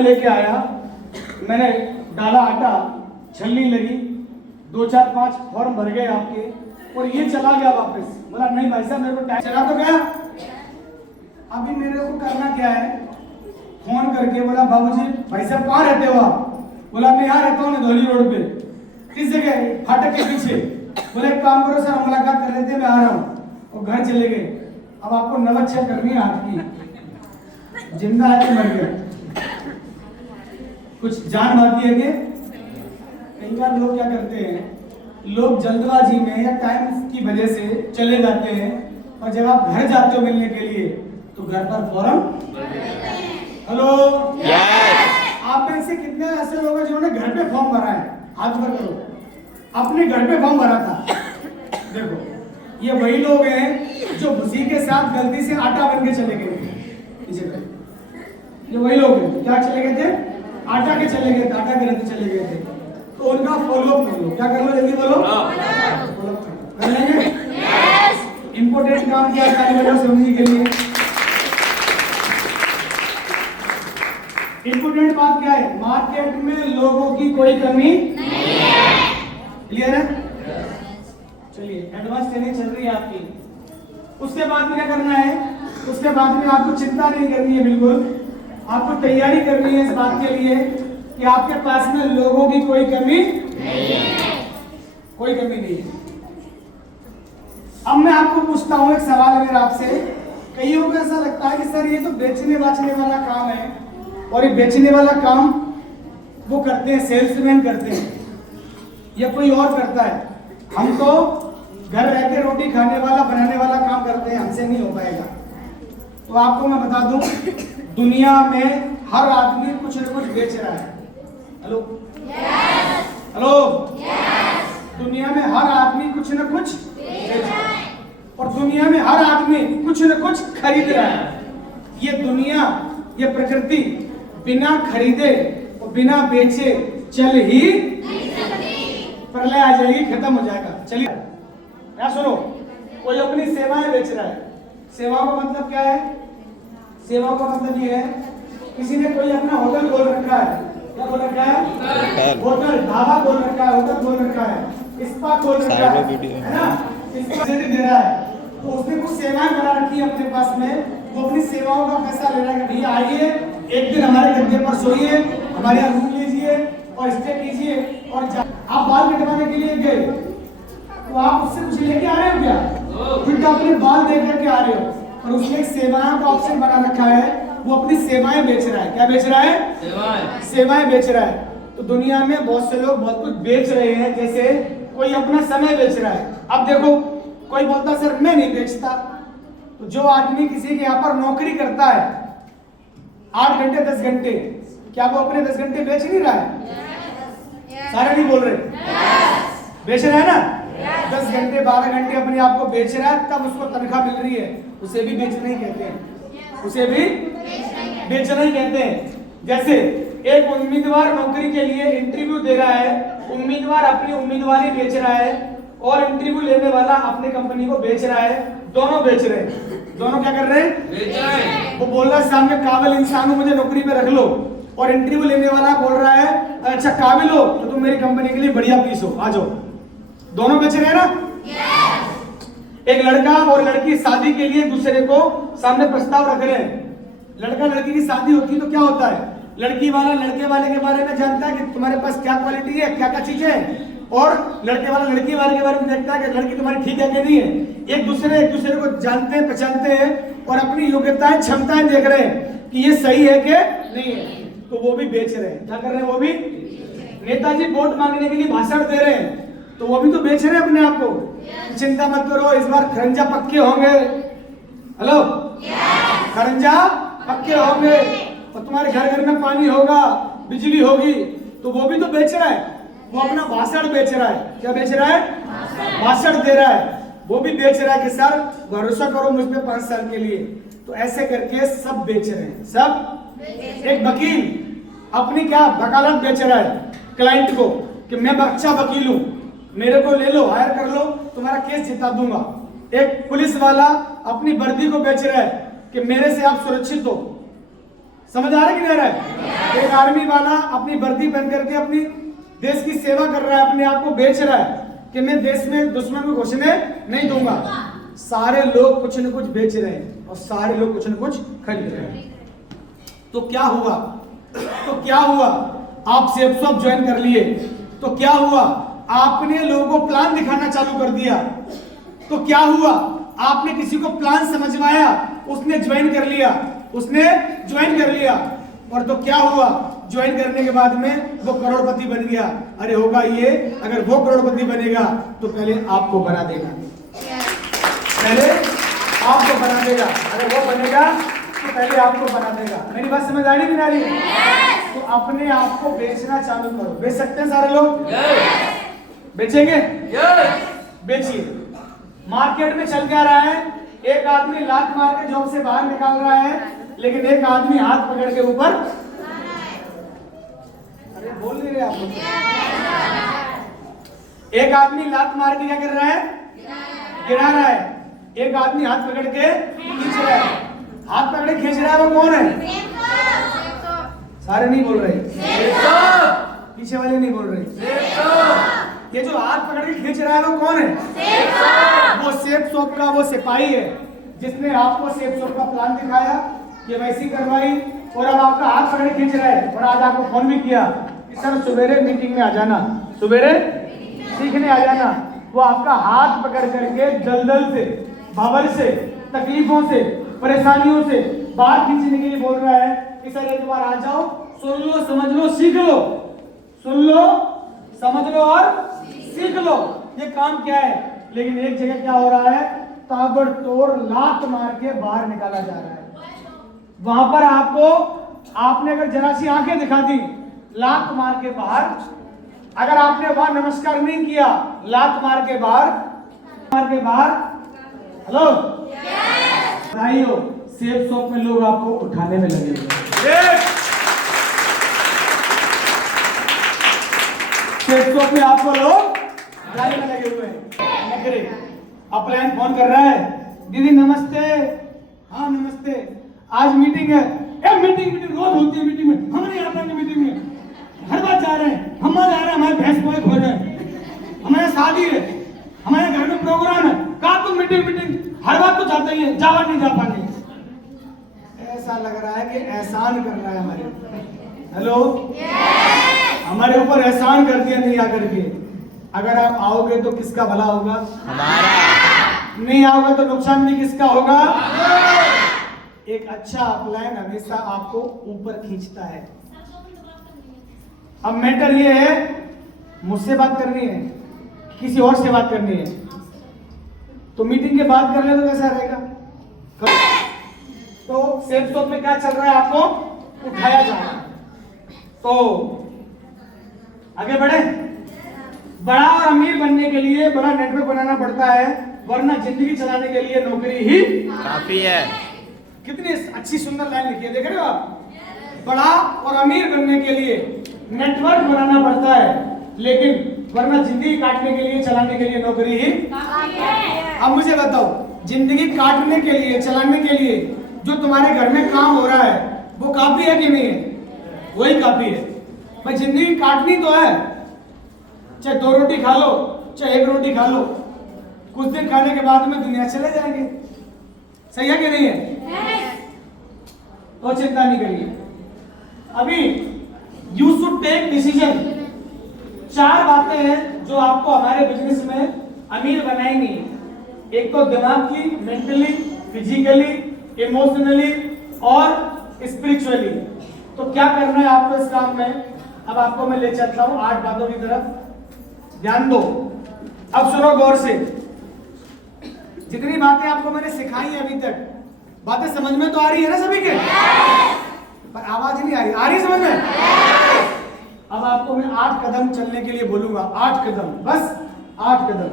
लेके आया, मैंने डाला आटा, छलनी लगी, 2 4 5 फॉर्म भर गए आपके, और ये चला गया वापस। बोला नहीं भाई साहब मेरे को टाइम चला तो गया, अभी मेरे को करना क्या है। फोन करके बोला बाबूजी भाई साहब कहाँ रहते हो आप? बोला मैं यहाँ रहता हूँ धौली रोड पे। किस जगह? फाटक के पीछे। बोले एक काम करो सर मुलाकात कर लेते हैं, मैं आ रहा हूँ। और घर चले गए। अब आपको नमक चेक करनी है हाथ की, जिंदा है कि मर गया, कुछ जान बाकी है क्या? कई बार लोग क्या करते हैं, लोग जल्दबाजी में या टाइम की वजह से चले जाते हैं, और जब आप घर जाते हो मिलने के लिए तो घर पर फौरन हेलो आप में से कितने ऐसे लोग हैं जिन्होंने घर पे फॉर्म भरा है? हाथ पर करो, अपने घर पे फॉर्म भरा था। देखो ये वही लोग हैं जो भूसी के साथ गलती से आटा बन के चले गए थे। ये वही लोग हैं क्या चले गए थे? आटा के चले गए थे, आटा के रहते चले गए थे। तो उनका फॉलोअप कर लो। क्या कर लो? जल्दी बोलो। फॉलोअप कर लेंगे। इंपोर्टेंट काम किया ताली बजाओ समझने के लिए। इंपोर्टेंट बात क्या है? मार्केट में लोगों की कोई कमी नहीं है। क्लियर है? चलिए एडवांस ट्रेनिंग चल रही है आपकी। उसके बाद में क्या करना है? उसके बाद में आपको चिंता नहीं करनी है, बिल्कुल आपको तैयारी करनी है इस बात के लिए कि आपके पास में लोगों की कोई कमी नहीं है। कोई कमी नहीं है। अब मैं आपको पूछता हूं एक सवाल है मेरा आपसे। कईयों को ऐसा लगता है कि सर ये तो बेचने बाचने वाला काम है, और ये बेचने वाला काम वो करते हैं, सेल्समैन करते हैं या कोई और करता है। हम तो घर रह के रोटी खाने वाला बनाने वाला काम करते हैं, हमसे नहीं हो पाएगा। तो आपको मैं बता दूं, दुनिया में हर आदमी कुछ न कुछ बेच रहा है। हेलो हेलो दुनिया में हर आदमी कुछ न कुछ बेच रहा है, और दुनिया में हर आदमी कुछ न कुछ खरीद रहा है। ये दुनिया, ये प्रकृति बिना खरीदे और बिना बेचे चल ही नहीं सकती। प्रलय आ जाएगी, खत्म हो जाएगा। चलिए क्या सुनो, कोई अपनी सेवाएं बेच रहा है। सेवाओं का मतलब क्या है? सेवाओं का मतलब ये है, किसी ने कोई अपना होटल खोल रखा है। क्या खोल रखा है? होटल, ढाबा खोल रखा है, होटल खोल रखा है, स्पा खोल रखा है ना, स्पा दे रहा है। तो उसने कुछ सेवाएं बना रखी है अपने पास में, वो अपनी सेवाओं का पैसा ले रहा है कि भैया आइए एक दिन हमारे गद्दे पर सोइए, हमारे यहाँ रूम लीजिए और स्टे कीजिए। और आप बाल कटवाने के लिए गए तो आप उससे कुछ लेके आ रहे हो क्या? फिर तो अपने बाल देख करके आ रहे हो, और उसने एक सेवाओं का ऑप्शन बना रखा है, वो अपनी सेवाएं बेच रहा है। क्या बेच रहा है? सेवाएं बेच रहा है। तो दुनिया में बहुत से लोग बहुत कुछ बेच रहे हैं, जैसे कोई अपना समय बेच रहा है। अब देखो कोई बोलता सर मैं नहीं बेचता, तो जो आदमी किसी के यहाँ पर नौकरी करता है 8 घंटे 10 घंटे, क्या वो अपने 10 घंटे बेच नहीं रहा है? सारे नहीं बोल रहे, बेच रहा है ना? 10 घंटे 12 घंटे अपने आप को बेच रहा है, तब उसको तनख्वाह मिल रही है। उसे भी बेचना ही कहते हैं, उसे भी बेचना ही कहते हैं। जैसे एक उम्मीदवार नौकरी के लिए इंटरव्यू दे रहा है, उम्मीदवार अपनी उम्मीदवारी बेच रहा है, और इंटरव्यू लेने वाला अपनी कंपनी को बेच रहा है। दोनों बेच रहे हैं। दोनों क्या कर रहे हैं? बेच रहे हैं। वो बोल रहा है सामने काबिल इंसान हो, मुझे नौकरी पे रख लो, और इंटरव्यू लेने वाला बोल रहा है अच्छा काबिल हो तो तुम मेरी कंपनी के लिए बढ़िया पीस हो, आ जाओ। दोनों बेच रहे हैं ना? एक लड़का और लड़की शादी के लिए दूसरे को सामने प्रस्ताव रख रहे हैं। लड़का लड़की की शादी होती है तो क्या होता है? लड़की वाला लड़के वाले के बारे में जानता है कि तुम्हारे पास क्या क्वालिटी है, क्या क्या चीजें हैं, और लड़के वाला लड़की वाले के बारे में देखता है कि लड़की तुम्हारी ठीक है कि नहीं है। एक दूसरे को जानते हैं, पहचानते हैं, और अपनी योग्यताएं क्षमताएं देख रहे हैं कि ये सही है कि नहीं है। तो वो भी बेच रहे हैं। क्या कर रहे हैं? वो भी। नेताजी वोट मांगने के लिए भाषण दे रहे हैं, तो वो भी तो बेच रहे हैं अपने आप को। चिंता मत करो, इस बार खरंजा पक्के होंगे। हेलो खरंजा पक्के होंगे, और तुम्हारे घर घर में पानी होगा, बिजली होगी। तो वो भी तो बेच रहा है, वो अपना भाषण बेच रहा है। क्या बेच रहा है? भाषण दे रहा है। वो भी बेच रहा है कि सर भरोसा करो मुझ पे 5 साल के लिए। तो ऐसे करके सब बेच रहे हैं, सब। एक वकील अपनी क्या वकालत बेच रहा है क्लाइंट को कि मैं अच्छा वकील हूं, मेरे को ले लो, हायर कर लो, तुम्हारा केस जिता दूंगा। एक पुलिस वाला अपनी वर्दी को बेच रहा है कि मेरे से आप सुरक्षित हो। समझ आ रहा है कि नहीं आ रहा है? एक आर्मी वाला अपनी वर्दी पहन करके अपनी देश की सेवा कर रहा है, अपने आप को बेच रहा है कि मैं देश में दुश्मन को घुसने नहीं दूंगा। सारे लोग कुछ न कुछ बेच रहे हैं और सारे लोग कुछ न कुछ खरीद रहे हैं। तो क्या हुआ? आप सेफ शॉप ज्वाइन कर लिए तो क्या हुआ? आपने लोगों को प्लान दिखाना चालू कर दिया तो क्या हुआ? आपने किसी को प्लान समझवाया, उसने ज्वाइन कर लिया, और तो क्या हुआ? ज्वाइन करने के बाद में वो करोड़पति बन गया। अरे होगा ये, अगर वो करोड़पति बनेगा तो पहले आपको बना देगा, अगर वो बनेगा तो पहले आपको बना देगा। मेरी बात समझ आ रही कि नहीं आ रही? तो अपने आप को बेचना चालू करो। बेच सकते हैं सारे लोग? बेचेंगे? बेचिए। मार्केट में चल क्या रहा है? एक आदमी लात मार के जॉब से बाहर निकाल रहा है, लेकिन एक आदमी हाथ पकड़ के ऊपर, अरे बोल नहीं रहे आप लोग। एक आदमी लात मार के क्या कर रहा है? गिरा रहा है। एक आदमी हाथ पकड़ के खींच रहा है। हाथ पकड़ के खींच रहा है, वो कौन है? सारे नहीं बोल रहे, पीछे वाले नहीं बोल रहे। ये जो हाथ पकड़ के खींच रहा है वो कौन है? वो सेफ शॉप का वो सिपाही है, जिसने आपको सेफ शॉप का प्लान दिखाया, केवाईसी करवाई, और अब आपका हाथ पकड़ के खींच रहा है। और आज आपको फोन भी किया कि सर सवेरे मीटिंग में आ जाना, सवेरे सीखने आ जाना। वो आपका हाथ पकड़ करके दलदल से, भंवर से, तकलीफों से, परेशानियों से बाहर खींचने के लिए बोल रहा है कि सर एक बार आ जाओ, सुन लो, समझ लो, सीख लो। सुन लो, समझ लो और सीख लो। ये काम क्या है? लेकिन एक जगह क्या हो रहा है? ताबड़तोड़ लात मार के बाहर निकाला जा रहा है। वहां पर आपने अगर जरा सी आंखें दिखा दी, लात मार के बाहर, अगर आपने वहां नमस्कार नहीं किया, लात मार के बाहर, हेलो भाइयों, सेफ शॉप में लोग आपको उठाने में लगे हुए। सेफ शॉप में आपको लोग उठाने में लगे हुए हैं। अपलाइन फोन कर रहा है, दीदी नमस्ते। हाँ नमस्ते, आज मीटिंग है। मीटिंग रोज होती है, मीटिंग में हम नहीं आते, मीटिंग में हर बार जा रहे हैं, हम जा रहे हैं, हमारे भैंस कोई खो रहे हैं, हमारे शादी है, हमारे घर में प्रोग्राम है, कहा तुम मीटिंग हर बार तो जाते ही है, जावा नहीं जा पाते। ऐसा लग रहा है कि एहसान कर रहा है हमारे ऊपर। हेलो, हमारे ऊपर एहसान कर दिया नहीं आकर के। अगर आप आओगे तो किसका भला होगा? हमारा। नहीं आओगे तो नुकसान भी किसका होगा? एक अच्छा अपलाइन हमेशा आपको ऊपर खींचता है। अब मैटर ये है, मुझसे बात करनी है, किसी और से बात करनी है, तो मीटिंग के बाद कर ले तो कैसा रहेगा? तो सेफ शॉप में क्या चल रहा है? आपको उठाया जा रहा है। तो आगे बढ़े। बड़ा और अमीर बनने के लिए बड़ा नेटवर्क बनाना पड़ता है, वरना जिंदगी चलाने के लिए नौकरी ही काफी है। कितनी अच्छी सुंदर लाइन लिखी है, देख रहे हो आप? बड़ा और अमीर बनने के लिए नेटवर्क बनाना पड़ता है, लेकिन वरना जिंदगी काटने के लिए, चलाने के लिए नौकरी ही काफी है। अब मुझे बताओ, जिंदगी काटने के लिए, चलाने के लिए जो तुम्हारे घर में काम हो रहा है वो काफी है कि नहीं है? वही काफी है भाई। जिंदगी काटनी तो है, चाहे 2 रोटी खा लो, चाहे 1 रोटी खा लो, कुछ दिन खाने के बाद में दुनिया चले जाएंगे। सही है कि नहीं है? तो चिंता नहीं करिए। अभी यू शुड टेक डिसीजन। 4 बातें हैं जो आपको हमारे बिजनेस में अमीर बनाएंगी। एक तो दिमाग की, मेंटली, फिजिकली, इमोशनली और स्पिरिचुअली। तो क्या करना है आपको इस काम में? अब आपको मैं ले चलता हूं 8 बातों की तरफ। ध्यान दो, अब सुनो गौर से। जितनी बातें आपको मैंने सिखाई है अभी तक, बातें समझ में तो आ रही है ना सभी के? पर आवाज नहीं आ रही। आ रही समझ में? अब आपको मैं 8 कदम चलने के लिए बोलूंगा। 8 कदम, बस 8 कदम।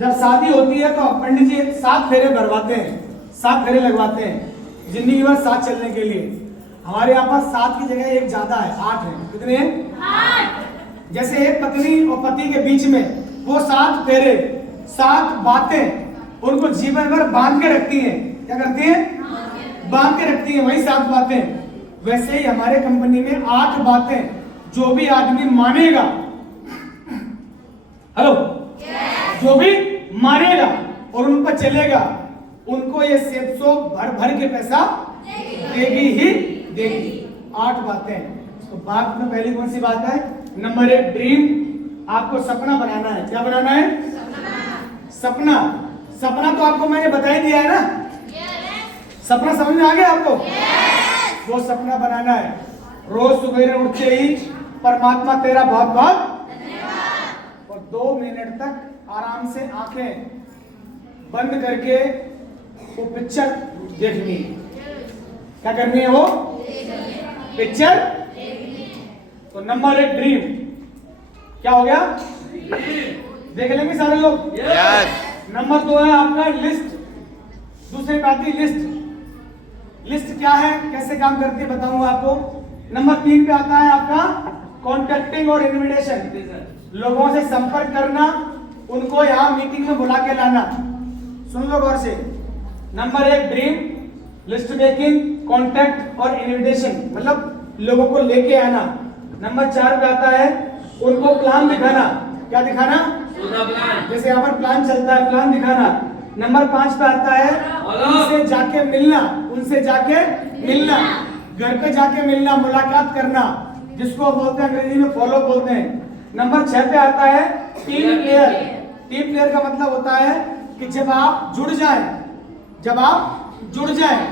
जब शादी होती है तो पंडित जी 7 फेरे भरवाते हैं, 7 फेरे लगवाते हैं जिंदगी भर साथ चलने के लिए। हमारे यहाँ पर 7 की जगह 1 ज्यादा है, 8 है। कितने हैं? 8। जैसे एक पत्नी और पति के बीच में वो 7 फेरे, 7 बातें उनको जीवन भर बांध के रखती हैं। क्या करती हैं? बांध के रखती हैं, वही 7 बातें। वैसे ही हमारे कंपनी में 8 बातें जो भी आदमी मानेगा, हेलो, जो भी मानेगा और उन पर चलेगा, उनको ये सेफ शॉप भर भर के पैसा देगी ही देगी। 8 बातें। तो बात में पहली कौन सी बात है? Number 1 dream. आपको सपना बनाना है। क्या बनाना है? सपना। सपना तो आपको मैंने बता ही दिया है ना। सपना समझ में आ गया आपको? वो सपना बनाना है। रोज सुबह उठते ही परमात्मा तेरा बहुत बहुत धन्यवाद, और 2 मिनट तक आराम से आंखें बंद करके वो पिक्चर देखनी है। क्या करनी है? वो पिक्चर। तो नंबर 1 ड्रीम। क्या हो गया? देख लेंगे सारे लोग। नंबर 2 है आपका लिस्ट। दूसरी बात है लिस्ट। लिस्ट क्या है, कैसे काम करती है बताऊंगा आपको। नंबर 3 पे आता है आपका कॉन्टेक्टिंग और इनविटेशन। लोगों से संपर्क करना, उनको यहाँ मीटिंग में बुला के लाना। सुन लो गौर से। Number 1 dream, list making, contact और इनविटेशन, मतलब लोगों को लेके आना। नंबर 4 पे आता है उनको प्लान दिखाना। क्या दिखाना? जैसे यहाँ पर प्लान चलता है, प्लान दिखाना। नंबर 5 पे आता है उनसे जाके मिलना। उनसे जाके मिलना, घर पे जाके मिलना, मुलाकात करना, जिसको बोलते हैं अंग्रेजी में फॉलो बोलते हैं। नंबर 6 पे आता है टीम प्लेयर। टीम प्लेयर का मतलब होता है कि जब आप जुड़ जाए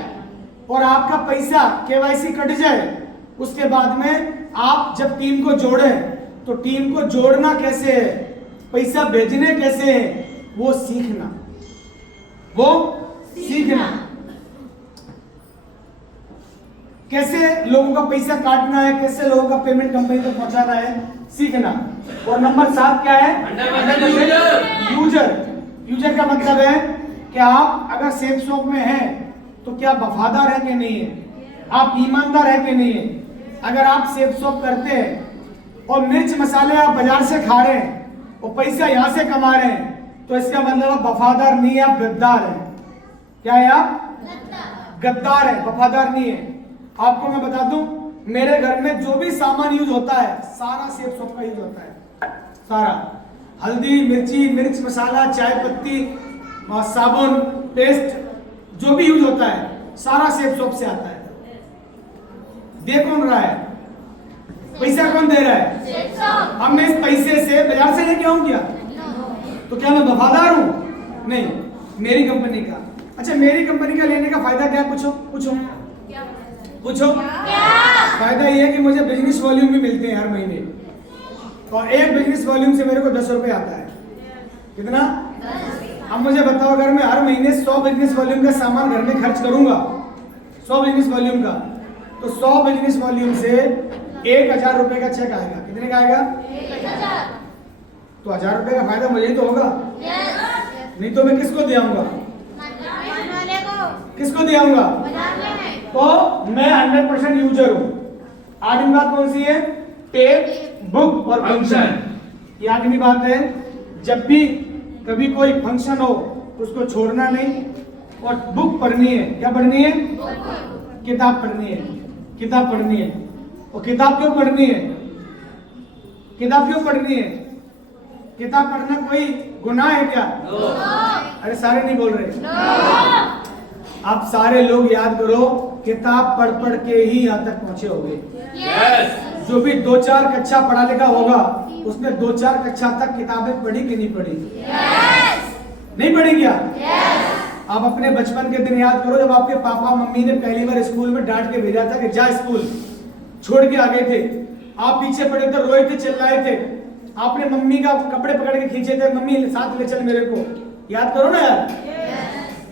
और आपका पैसा केवाईसी कट जाए, उसके बाद में आप जब टीम को जोड़े, तो टीम को जोड़ना कैसे है, पैसा भेजने कैसे है, वो सीखना। कैसे लोगों का पैसा काटना है, कैसे लोगों का पेमेंट कंपनी तक पहुंचाना है, सीखना। और नंबर 7 क्या है? यूजर का मतलब है कि आप अगर सेफ शॉप में हैं तो क्या वफादार है कि नहीं है, आप ईमानदार है कि नहीं है। अगर आप सेफ शॉप करते हैं और मिर्च मसाले आप बाजार से खा रहे हैं और पैसा यहां से कमा रहे हैं, तो इसका मतलब आप वफादार नहीं है, आप गद्दार हैं। क्या है? आप गद्दार है, वफादार नहीं है। आपको मैं बता दूं, मेरे घर में जो भी सामान यूज होता है सारा सेफ शॉप का यूज होता है। सारा हल्दी, मिर्ची, मिर्च मसाला, चाय पत्ती, साबुन, पेस्ट, जो भी यूज होता है सारा सेफ शॉप से आता है। दे कौन रहा है? पैसा कौन दे रहा है? अब मैं इस पैसे से बाजार से लेके आऊं क्या? तो क्या मैं वफादार हूं? नहीं, मेरी कंपनी का। अच्छा, मेरी कंपनी का लेने का फायदा क्या है? पूछो। फायदा ये है कि मुझे बिजनेस वॉल्यूम भी मिलते हैं हर महीने, और एक बिजनेस वॉल्यूम से मेरे को 10 रुपए आता है। कितना? अब मुझे बताओ, अगर मैं हर महीने 100 बिजनेस वॉल्यूम का सामान घर में खर्च करूंगा, 100 बिजनेस वॉल्यूम का, तो 100 बिजनेस वॉल्यूम से 1000 रुपए का चेक आएगा। कितने का आएगा? 1000। तो 1000 रुपए का फायदा मुझे तो होगा। नहीं तो मैं किसको दियाऊंगा? किसको दियाऊंगा? तो मैं 100% यूजर हूं। आठवीं बात कौन सी है? टेप, बुक और फंक्शन। ये आठवीं बात है। जब भी कभी कोई फंक्शन हो उसको छोड़ना नहीं, और बुक पढ़नी है। क्या पढ़नी है? किताब पढ़नी है। किताब पढ़नी है। और किताब क्यों पढ़नी है? किताब क्यों पढ़नी है? किताब पढ़ना कोई गुनाह है क्या? अरे सारे नहीं बोल रहे। आप सारे लोग याद करो, किताब पढ़ पढ़ के ही यहाँ तक पहुंचे होंगे। जो भी 2-4 कक्षा पढ़ा लिखा होगा, उसने 2-4 कक्षा तक किताबें पढ़ी कि नहीं पढ़ी? नहीं पढ़ी क्या? आप अपने बचपन के दिन याद करो, जब आपके पापा मम्मी ने पहली बार स्कूल में डांट के भेजा था कि जा स्कूल, छोड़ के आ गए थे। आप पीछे पड़े थे, रोए थे, चिल्लाए थे। आपने मम्मी का कपड़े पकड़ के खींचे थे, मम्मी साथ ले चल मेरे को। याद करो ना यार।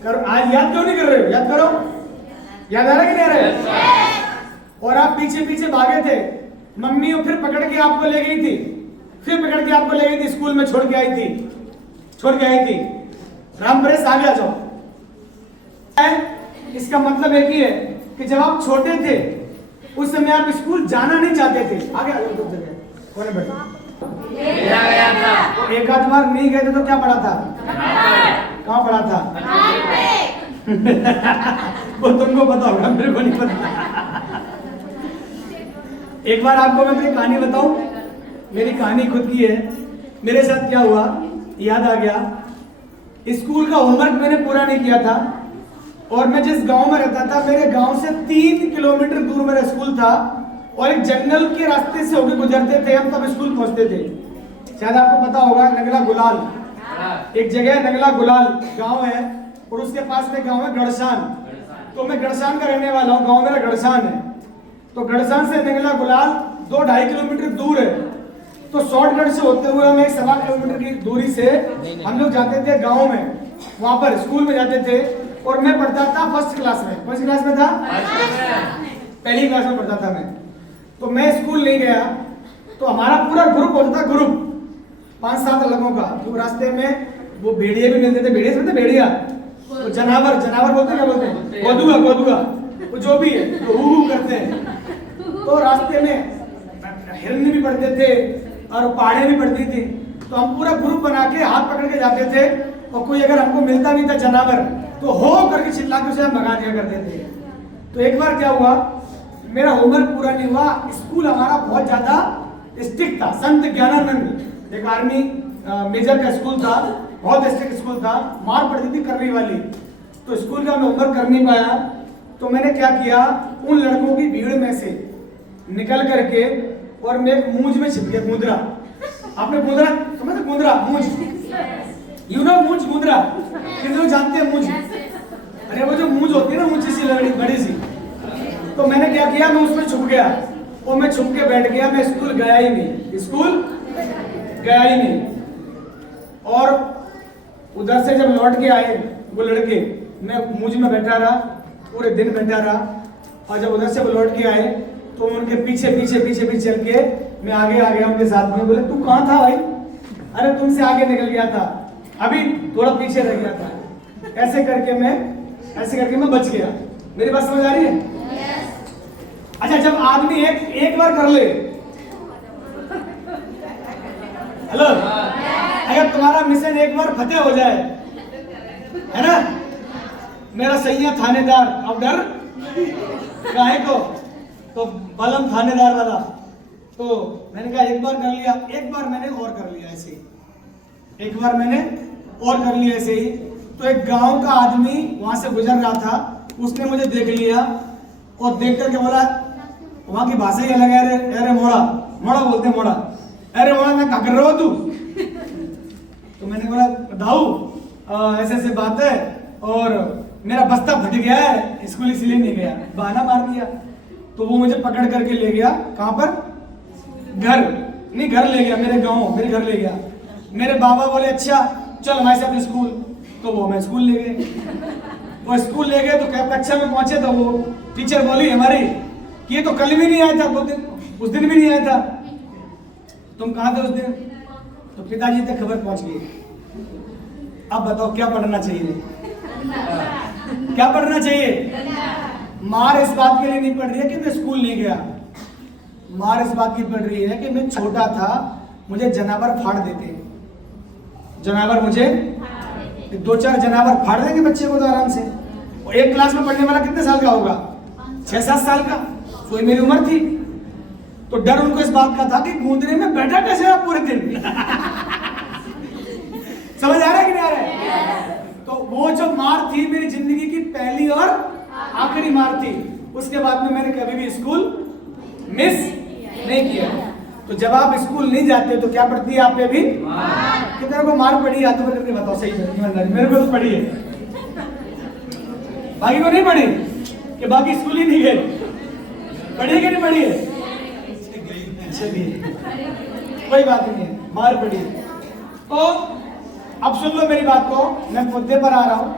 करो। आज याद क्यों नहीं कर रहे हो? याद करो। याद आ रहा है कि नहीं आ रहा है? और आप पीछे पीछे भागे थे, मम्मी फिर पकड़ के आपको ले गई थी, फिर पकड़ के आपको ले गई थी, स्कूल में छोड़ के आई थी। राम परेश आगे आ जाओ। इसका मतलब एक ही है कि जब आप छोटे थे उस समय आप स्कूल जाना नहीं चाहते थे। आगे आ जाओ। दो जगह कौन बैठा? तो एक आध बार नहीं गए थे तो क्या पढ़ा था? कहाँ पढ़ा था? वो तुमको पता होगा, मेरे को नहीं पता। एक बार आपको मैं अपनी कहानी बताऊं। मेरी कहानी खुद की है। मेरे साथ क्या हुआ याद आ गया। स्कूल का होमवर्क मैंने पूरा नहीं किया था और मैं जिस गांव में रहता था, मेरे गांव से 3 किलोमीटर दूर मेरा स्कूल था और एक जंगल के रास्ते से होकर गुजरते थे हम, तब स्कूल पहुंचते थे। शायद आपको पता होगा नगला गुलाल, एक जगह नगला गुलाल गांव है और उसके पास में गांव है गढ़सान। तो मैं गढ़सान का रहने वाला हूँ, गांव मेरा गढ़सान है। तो गढ़सान से नगला गुलाल 2-2.5 किलोमीटर दूर है। तो शॉर्टकट से होते हुए हम 1-1.25 किलोमीटर की दूरी से हम लोग जाते थे गांव में, वहां पर स्कूल में जाते थे। और मैं पढ़ता था फर्स्ट क्लास में। कौन सी क्लास में था? पहली क्लास में पढ़ता था मैं। तो मैं स्कूल नहीं गया तो हमारा पूरा ग्रुप होता था, ग्रुप 5-7 लोगों का। तो रास्ते में वो भेड़िए भी मिलते थे। भेड़िए से भेड़िया, तो जानवर बोलते क्या बोलते हैं, गोदुआ वो जो भी है तो हू करते हैं। तो रास्ते में हिरन भी पड़ते थे और पहाड़े भी पड़ती थी। तो हम पूरा ग्रुप बना के हाथ पकड़ के जाते थे और कोई अगर हमको मिलता नहीं था जानवर तो हो करके चिल्ला के उसे हम भगा दिया करते थे। तो एक बार क्या हुआ, मेरा होमवर्क पूरा नहीं हुआ। स्कूल हमारा बहुत ज्यादा स्ट्रिक्ट था, संत ज्ञानानंद एक आर्मी मेजर का स्कूल था, बहुत स्ट्रिक्ट स्कूल था, मार पड़ती थी करने वाली। तो स्कूल का मैं होमवर्क कर नहीं पाया। तो मैंने क्या किया, उन लड़कों की भीड़ में से निकल करके और मैं एक मूंज में छिप गया। गूंदरा, आपने गूंदरा समझते? गूंदरा मूंज, यू नो मूंज, गूंदरा कितने लोग जानते हैं मूंज? अरे वो जो मूंज होती है ना, ऊंची सी लकड़ी बड़ी सी। तो मैंने क्या किया, मैं उसमें छुप गया और मैं छुप के बैठ गया। मैं स्कूल गया ही नहीं। और उधर से जब लौट के आए वो लड़के, मैं मूंज में बैठा रहा, पूरे दिन बैठा रहा। और जब उधर से वो लौट के आए तो उनके पीछे चल के मैं आगे आ गया उनके साथ में। बोले तू कहाँ था भाई? अरे तुमसे आगे निकल गया था, अभी थोड़ा पीछे रह गया था। ऐसे करके मैं बच गया। मेरी बात समझ आ रही है? अच्छा, जब आदमी एक बार कर ले, हेलो, अगर तुम्हारा मिशन एक बार फतेह हो जाए, है ना? मेरा सैया थानेदार, अब डर काहे को? तो बलम थानेदार वाला। तो मैंने कहा एक बार कर लिया, एक बार मैंने और कर लिया ऐसे ही। तो एक गांव का आदमी वहां से गुजर रहा था, उसने मुझे देख लिया और देख करके बोला, वहां की भाषा ही अलग है, अरे मोड़ा बोलते हैं, मोड़ा, अरे मोड़ा मैं क्या कर रहा हो तू? तो मैंने बोला दाऊ ऐसे बात है और मेरा बस्ता फट गया है, स्कूल इसलिए नहीं गया, बहाना मार दिया। तो वो मुझे पकड़ करके ले गया, कहाँ पर? घर ले गया, मेरे घर ले गया। मेरे बाबा बोले अच्छा चल हमारे साथ स्कूल। तो वो मैं स्कूल ले गए। वो स्कूल ले गए तो कक्षा में पहुंचे तो वो टीचर बोली हमारी कि ये तो कल भी नहीं आया था, उस दिन भी नहीं आया था, तुम कहाँ थे उस दिन? तो पिताजी तक खबर पहुंच गई। अब बताओ क्या पढ़ना चाहिए? मार इस बात के लिए नहीं पड़ रही है कि मैं स्कूल नहीं गया, मार इस बात की पड़ रही है कि मैं छोटा था, मुझे जानवर फाड़ देते, मुझे 2-4 जानवर फाड़ देंगे बच्चे को तो आराम से। और एक क्लास में पढ़ने वाला कितने साल का होगा? 6-7 साल का, तो मेरी उम्र थी। तो डर उनको इस बात का था कि गूंदरे में बैठा कैसे रहा पूरे दिन। समझ आ रहा है कि नहीं आ रहा है? तो वो जो मार थी मेरी जिंदगी की पहली और आखिरी मार थी। उसके बाद में मैंने कभी भी स्कूल मिस नहीं किया। तो जब आप स्कूल नहीं जाते तो क्या पड़ती है आप पे भी? कितने को मार पड़ी? हाथ ऊपर करके बताओ सही ईमानदारी। मेरे को तो पड़ी है, बाकी को नहीं पड़ी कि बाकी स्कूल ही नहीं गए। पढ़ी है कि नहीं पढ़ी है? चलिए कोई बात नहीं है, मार पड़ी है। तो अब सुन लो मेरी बात को, मैं मुद्दे पर आ रहा हूं।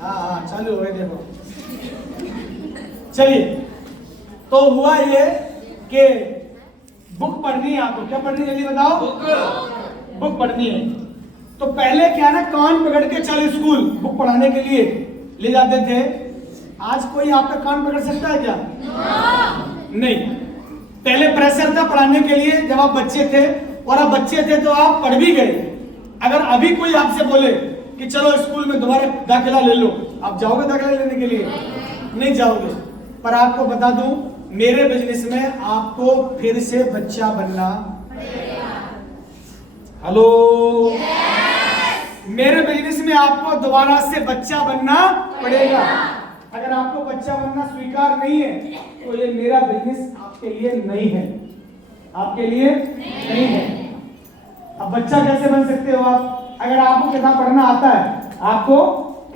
हाँ चालू हो गए, देखो। चलिए, तो हुआ ये कि बुक पढ़नी है आपको। क्या पढ़नी है जल्दी बताओ? बुक पढ़नी है। तो पहले क्या ना, कान पकड़ के चल स्कूल, बुक पढ़ाने के लिए ले जाते थे। आज कोई आपका कान पकड़ सकता है क्या? नहीं। पहले प्रेशर था पढ़ाने के लिए जब आप बच्चे थे, और अब बच्चे थे तो आप पढ़ भी गए। अगर अभी कोई आपसे बोले कि चलो स्कूल में दोबारा दाखिला ले लो, आप जाओगे दाखिला लेने के लिए? नहीं जाओगे। पर आपको बता दूं, मेरे बिजनेस में आपको फिर से बच्चा बनना हेलो मेरे बिजनेस में आपको दोबारा से बच्चा बनना पड़ेगा। अगर आपको बच्चा बनना स्वीकार नहीं है तो ये मेरा बिजनेस आपके लिए नहीं है, आपके लिए नहीं है। अब बच्चा कैसे बन सकते हो आप? अगर आपको किताब पढ़ना आता है, आपको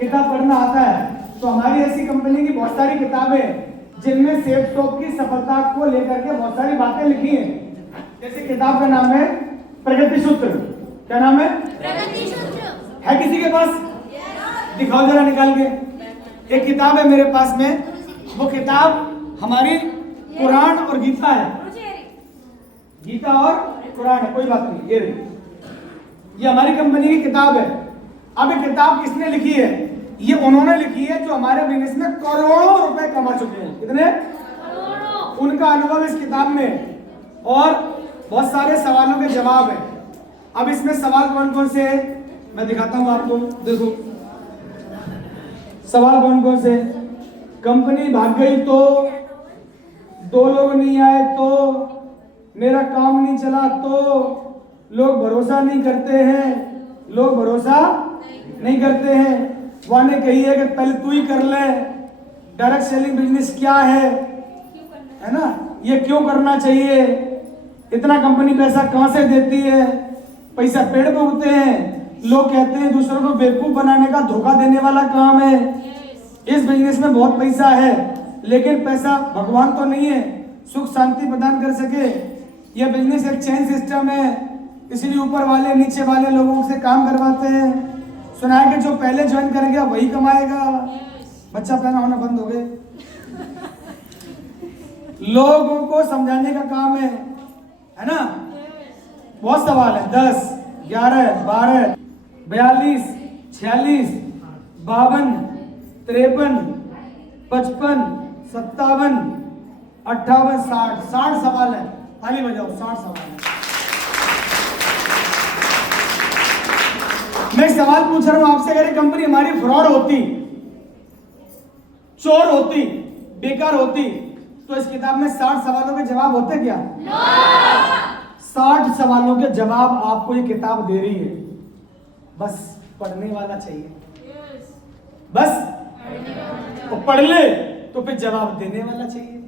किताब पढ़ना आता है तो हमारी ऐसी कंपनी की बहुत सारी किताबें जिनमें सेफ शॉप की सफलता को लेकर के बहुत सारी बातें लिखी हैं। जैसे किताब का नाम है प्रगति सूत्र। क्या नाम है? प्रगति सूत्र। है किसी के पास? दिखाओ जरा निकाल के। एक किताब है मेरे पास में, वो किताब हमारी कुरान और गीता है। गीता और कुरान है, कोई बात नहीं। ये हमारी कंपनी की किताब है। अब ये किताब किसने लिखी है? ये उन्होंने लिखी है जो हमारे बिजनेस में करोड़ों रुपए कमा चुके हैं। कितने? उनका अनुभव इस किताब में और बहुत सारे सवालों के जवाब है। अब इसमें सवाल कौन कौन से है मैं दिखाता हूं आपको। देखो सवाल कौन कौन से। कंपनी भाग गई तो, 2 लोग नहीं आए तो, मेरा काम नहीं चला तो, लोग भरोसा नहीं करते हैं, लोग भरोसा नहीं करते हैं, वाने कही है कि पहले तू ही कर ले, डायरेक्ट सेलिंग बिजनेस क्या है ना, ये क्यों करना चाहिए, इतना कंपनी पैसा कहां से देती है, पैसा पेड़ पे उगते हैं, लोग कहते हैं दूसरों को बेवकूफ बनाने का धोखा देने वाला काम है, इस बिजनेस में बहुत पैसा है लेकिन पैसा भगवान तो नहीं है सुख शांति प्रदान कर सके, यह बिजनेस एक चेन सिस्टम है इसलिए ऊपर वाले नीचे वाले लोगों से काम करवाते हैं, सुना है कि जो पहले ज्वाइन कर गया वही कमाएगा। बच्चा पैदा होना बंद हो गए। लोगों को समझाने का काम है ना। बहुत सवाल है, 10, 11, 12, 42, 46, 52, 53, 55, 57, 58, 60 सवाल है। ताली बजाओ, 60 सवाल है। मैं एक सवाल पूछ रहा हूं आपसे, अगर कंपनी हमारी फ्रॉड होती, चोर होती, बेकार होती तो इस किताब में 60 सवालों के जवाब होते क्या? 60 सवालों के जवाब आपको ये किताब दे रही है। बस पढ़ने वाला चाहिए, बस तो पढ़ ले तो फिर जवाब देने वाला चाहिए।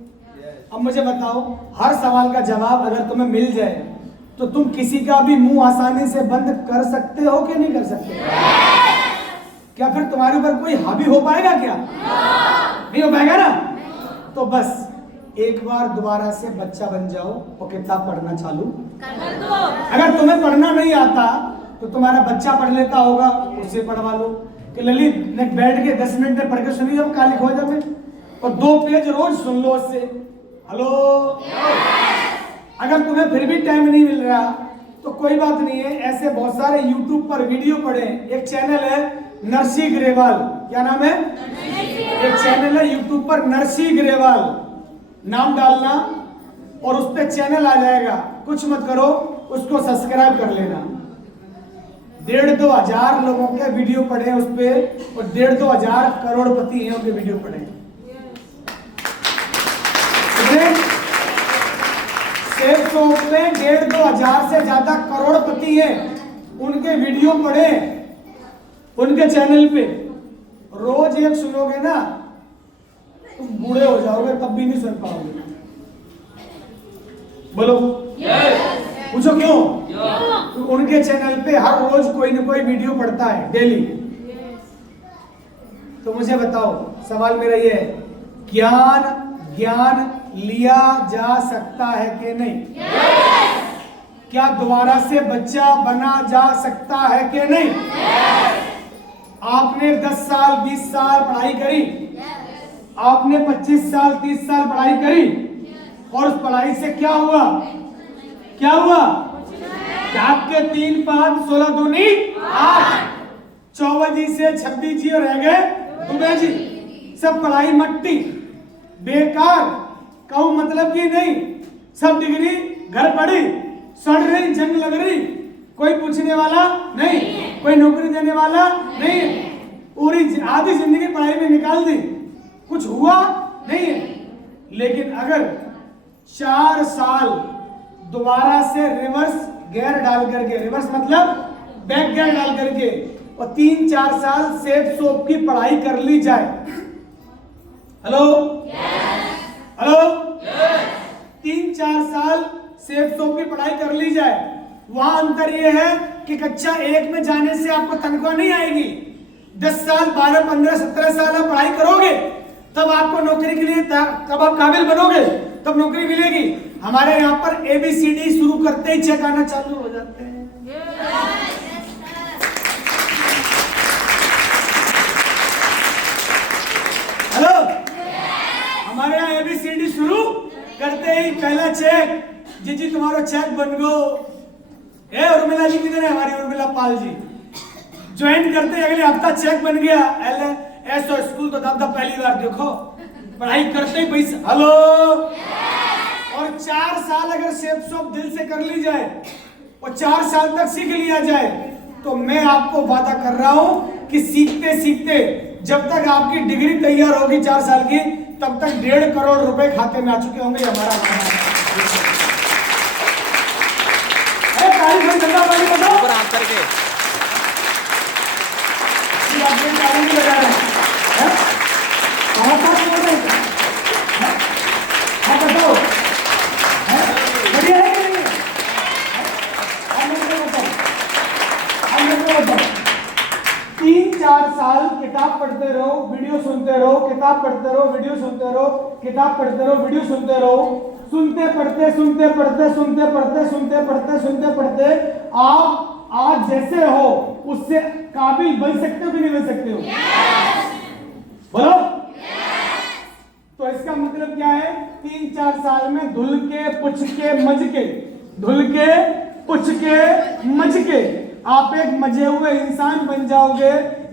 अब मुझे बताओ, हर सवाल का जवाब अगर तुम्हें मिल जाए तो तुम किसी का भी मुंह आसानी से बंद कर सकते हो कि नहीं कर सकते? क्या फिर तुम्हारे ऊपर कोई हावी हो पाएगा? क्या नहीं हो पाएगा ना। तो बस एक बार दोबारा से बच्चा बन जाओ और किताब पढ़ना चालू कर दो। अगर तुम्हें पढ़ना नहीं आता तो तुम्हारा बच्चा पढ़ लेता होगा, उससे पढ़वा लो कि ललित ने बैठ के 10 मिनट में पढ़ के सुनी जब काली खोज में, और 2 पेज रोज सुन लो उससे। हेलो, अगर तुम्हें फिर भी टाइम नहीं मिल रहा तो कोई बात नहीं है, ऐसे बहुत सारे YouTube पर वीडियो पढ़े। एक चैनल है नरसी ग्रेवाल, क्या नाम है? एक चैनल है YouTube पर नरसी ग्रेवाल, नाम डालना और उस पर चैनल आ जाएगा। कुछ मत करो, उसको सब्सक्राइब कर लेना। 1,500-2 हजार लोगों के वीडियो पढ़े उस पे और 1,500-2 हजार करोड़पति हैं उनके वीडियो पढ़े। सेफ शॉप पे 1,500-2 हजार से ज्यादा करोड़पति हैं, उनके वीडियो पढ़े उनके चैनल पे। रोज एक सुनोगे ना तुम बूढ़े हो जाओगे, तब भी नहीं सुन पाओगे। बोलो पूछो क्यों? तो उनके चैनल पे हर रोज कोई ना कोई वीडियो पड़ता है डेली। तो मुझे बताओ, सवाल मेरा ये है, ज्ञान लिया जा सकता है कि नहीं? क्या दोबारा से बच्चा बना जा सकता है कि नहीं? आपने 10 साल 20 साल पढ़ाई करी, आपने 25 साल 30 साल पढ़ाई करी और उस पढ़ाई से क्या हुआ? क्या हुआ? आपके 3 5 16 दूनी 8, 24 जी से 26 जी और रह गए 2 जी। सब पढ़ाई मट्टी, बेकार, कहूं मतलब की नहीं। सब डिग्री घर पड़ी, सड़ रही, जंग लग रही, कोई पूछने वाला नहीं, कोई नौकरी देने वाला नहीं। पूरी आधी जिंदगी पढ़ाई में निकाल दी, कुछ हुआ नहीं है। लेकिन अगर 4 साल दोबारा से रिवर्स गियर डाल करके, रिवर्स मतलब बैक गियर डाल करके, और 3-4 साल सेफ सोप की पढ़ाई कर ली जाए। हेलो हेलो 3-4 साल सेफ सोप की पढ़ाई कर ली जाए। वहां अंतर यह है कि कक्षा 1 में जाने से आपको तनख्वाह नहीं आएगी। 10 साल 12 15 17 साल आप पढ़ाई करोगे तब आपको नौकरी के लिए, तब आप काबिल बनोगे, तब नौकरी मिलेगी। हमारे यहाँ पर ABCD शुरू करते ही चेक आना चालू हो जाते हैं। हेलो हमारे यहाँ ABCD शुरू करते ही पहला चेक, जी तुम्हारा चेक बन गो। उर्मिला जी किधर है? हमारी उर्मिला पाल जी ज्वाइन करते अगले हफ्ता चेक बन गया। ऐसा स्कूल तो दादा पहली बार देखो, पढ़ाई करते ही पैसा। हेलो और 4 साल अगर सेफ सोप दिल से कर ली जाए और 4 साल तक सीख लिया जाए तो मैं आपको वादा कर रहा हूं कि सीखते सीखते जब तक आपकी डिग्री तैयार होगी 4 साल की, तब तक 1.5 करोड़ रुपए खाते में आ चुके होंगे। हमारा बताओ बढ़िया है कि नहीं? 3-4 साल किताब पढ़ते रहो, वीडियो सुनते रहो, किताब पढ़ते रहो, वीडियो सुनते रहो, किताब पढ़ते रहो, वीडियो सुनते रहो, सुनते पढ़ते सुनते पढ़ते सुनते पढ़ते सुनते पढ़ते सुनते पढ़ते आप आज जैसे हो उससे काबिल बन सकते हो कि नहीं बन सकते हो? बोलो। तो इसका मतलब क्या है? 3-4 साल में धुल के पुछ के मज के, धुल के पुछ के मज के आप एक मजे हुए इंसान बन जाओगे,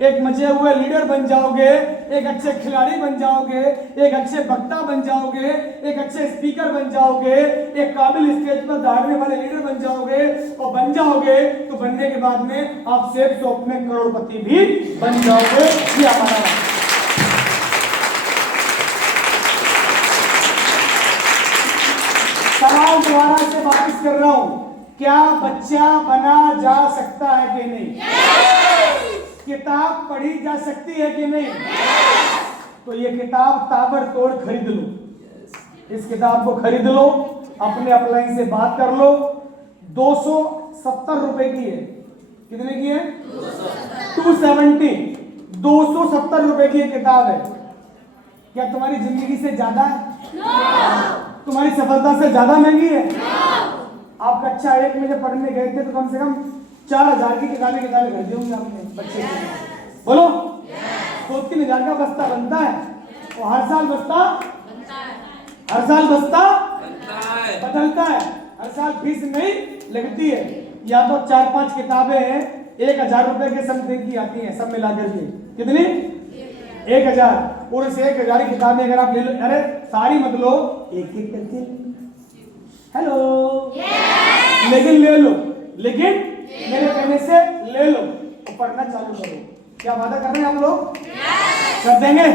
एक मजे हुए लीडर बन जाओगे, एक अच्छे खिलाड़ी बन जाओगे, एक अच्छे वक्ता बन जाओगे, एक अच्छे स्पीकर बन जाओगे, एक काबिल स्टेज पर दौड़ने वाले लीडर बन जाओगे। और बन जाओगे तो बनने के बाद में आप सेफ सोप में करोड़पति भी बन जाओगे। ये हमारा सवाल दोबारा से वापस कर रहा हूं, क्या बच्चा बना जा सकता है कि नहीं? किताब पढ़ी जा सकती है कि नहीं? तो ये किताब ताबड़तोड़ खरीद लो। इस किताब को खरीद लो, अपने अपलाइन से बात कर लो। 270 रुपए की है। कितने की है? 270। 270 रुपए की किताब है। क्या तुम्हारी जिंदगी से ज्यादा है? तुम्हारी सफलता से ज्यादा महंगी है? आप कक्षा 1 में जब पढ़ने गए थे तो कम से कम 4000 की किताबें खरीदी होंगी आपने बच्चे को। बोलो 2-3 हजार का बस्ता बनता है और हर साल बस्ता बदलता है। हर साल फीस नहीं लगती है। या तो 4-5 किताबें हैं 1000 रुपए के समथिंग की आती हैं, सब मिला करके। कितनी? 1000। और इस 1000 की किताबें अगर आप ले लो, अरे सारी मत लो, एक करके हेलो लेकिन ले लो, लेकिन मेरे कहने से ले लो, पढ़ना चालू करो। क्या वादा कर रहे हैं हम लोग? कर देंगे?